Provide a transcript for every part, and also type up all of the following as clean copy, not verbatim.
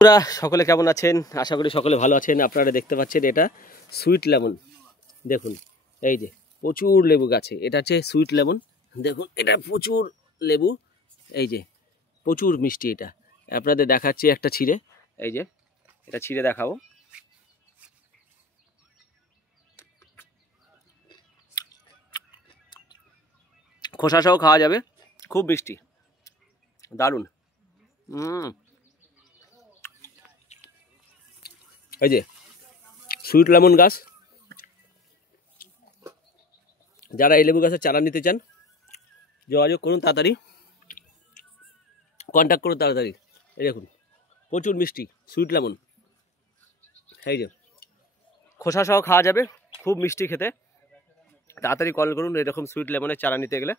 বন্ধুরা সকলে কেমন আছেন? আশা করি সকলে ভালো আছেন। আপনারা দেখতে পাচ্ছেন এটা সুইট লেমন। দেখুন এই যে প্রচুর লেবু গাছে, এটা হচ্ছে সুইট লেমন। দেখুন এটা প্রচুর লেবু, এই যে প্রচুর মিষ্টি। এটা আপনাদের দেখাচ্ছি একটা ছিঁড়ে, এই যে এটা ছিঁড়ে দেখাবো। খোসা সহ খাওয়া যাবে, খুব মিষ্টি, দারুণ। এই যে সুইট লেমন গাছ, যারা এই লেবু গাছের চারা নিতে চান যোগাযোগ করুন, তাড়াতাড়ি কন্ট্যাক্ট করুন তাড়াতাড়ি। এই দেখুন প্রচুর মিষ্টি সুইট লেমন, এই যে খোসা সহ খাওয়া যাবে, খুব মিষ্টি খেতে। তাড়াতাড়ি কল করুন, এরকম সুইট লেমনের চারা নিতে গেলে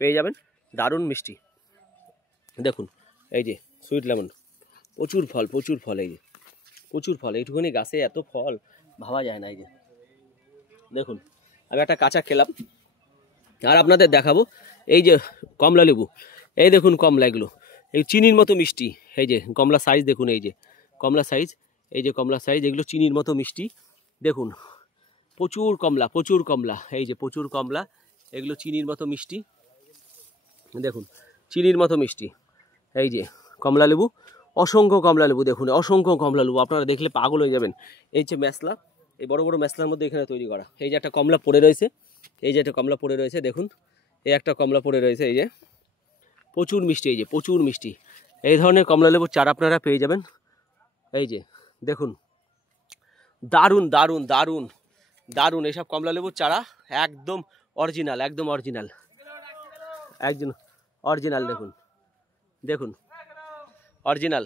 পেয়ে যাবেন, দারুণ মিষ্টি। দেখুন এই যে সুইট লেমন, প্রচুর ফল, প্রচুর ফল, এই যে প্রচুর ফল। এইটুকুনি গাছে এত ফল ভাবা যায় না। এই যে দেখুন আমি একটা কাঁচা খেলাম, আর আপনাদের দেখাবো এই যে কমলা লেবু। এই দেখুন কমলা, এগুলো এই চিনির মতো মিষ্টি। এই যে কমলা সাইজ দেখুন, এই যে কমলা সাইজ, এই যে কমলা সাইজ, এগুলো চিনির মতো মিষ্টি। দেখুন প্রচুর কমলা, প্রচুর কমলা, এই যে প্রচুর কমলা, এগুলো চিনির মতো মিষ্টি। দেখুন চিনির মতো মিষ্টি, এই যে কমলা লেবু, অসংখ্য কমলা লেবু। দেখুন অসংখ্য কমলা লেবু, আপনারা দেখলে পাগল হয়ে যাবেন। এই যে মেসলা, এই বড় বড় মেসলার মধ্যে এখানে তৈরি করা। এই যে একটা কমলা পড়ে রয়েছে, এই যে একটা কমলা পড়ে রয়েছে, দেখুন এই একটা কমলা পড়ে রয়েছে, এই যে প্রচুর মিষ্টি, এই যে প্রচুর মিষ্টি। এই ধরনের কমলা লেবুর চারা আপনারা পেয়ে যাবেন। এই যে দেখুন দারুণ দারুণ দারুণ দারুণ, এইসব কমলা লেবুর চারা একদম অরিজিনাল, একদম অরিজিনাল, একদম অরিজিনাল। দেখুন দেখুন অরিজিনাল।